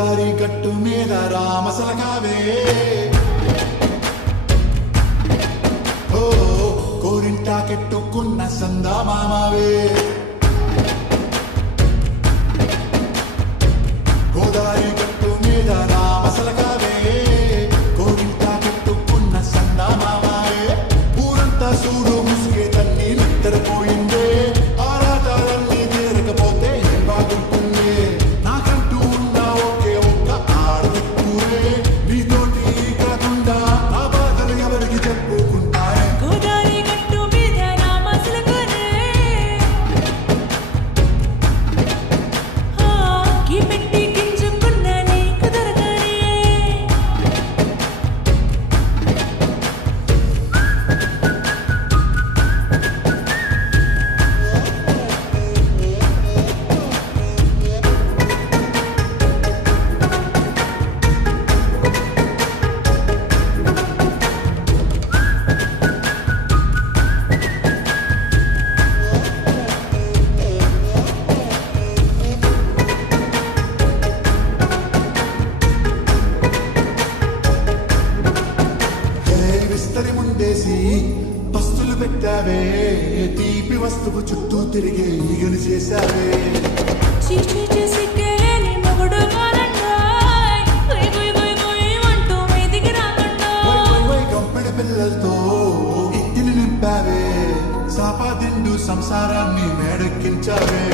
గోదారి గట్టు మీద రామసలకావే ఓ కోరింటా కెట్టుకున్న సందా మామావే గోదారి గట్టు మీద రామసలకావే కోరింటా కెట్టుకున్న సందా మామావే ఊరంతా సూడు ముసుగే తన్ని నిద్రపోయిందే ఆరాటాలన్నీ తీరకపోతే ఏం బాగుంటుంది నాకంటూ ఉన్న ఒకే ఒక్క ఆడదిక్కురే నీతోటి కాకుండా నా బాధలు ఎవరికి చెప్పుకుంటారే గోదారి గట్టు మీద రామసలకావే ఈ పెట్టి గింజుకున్న నీకు దొరకనే విస్తరి ముందేసి పస్తులు పెట్టావే తీపి వస్తువు చుట్టూ తిరిగే ఈగలు చేశావే చీచీ చేసి కేలేని మొగుడు కాలండాయ్ గుయ్ గుయ్ గుయ్ గుయ్ అంటూ మీదికి రాకండాయ్ గంపెడి పిల్లలతో ఇంటిని నింపావే సాపాదిండు సంసారాన్ని మేడెక్కించావే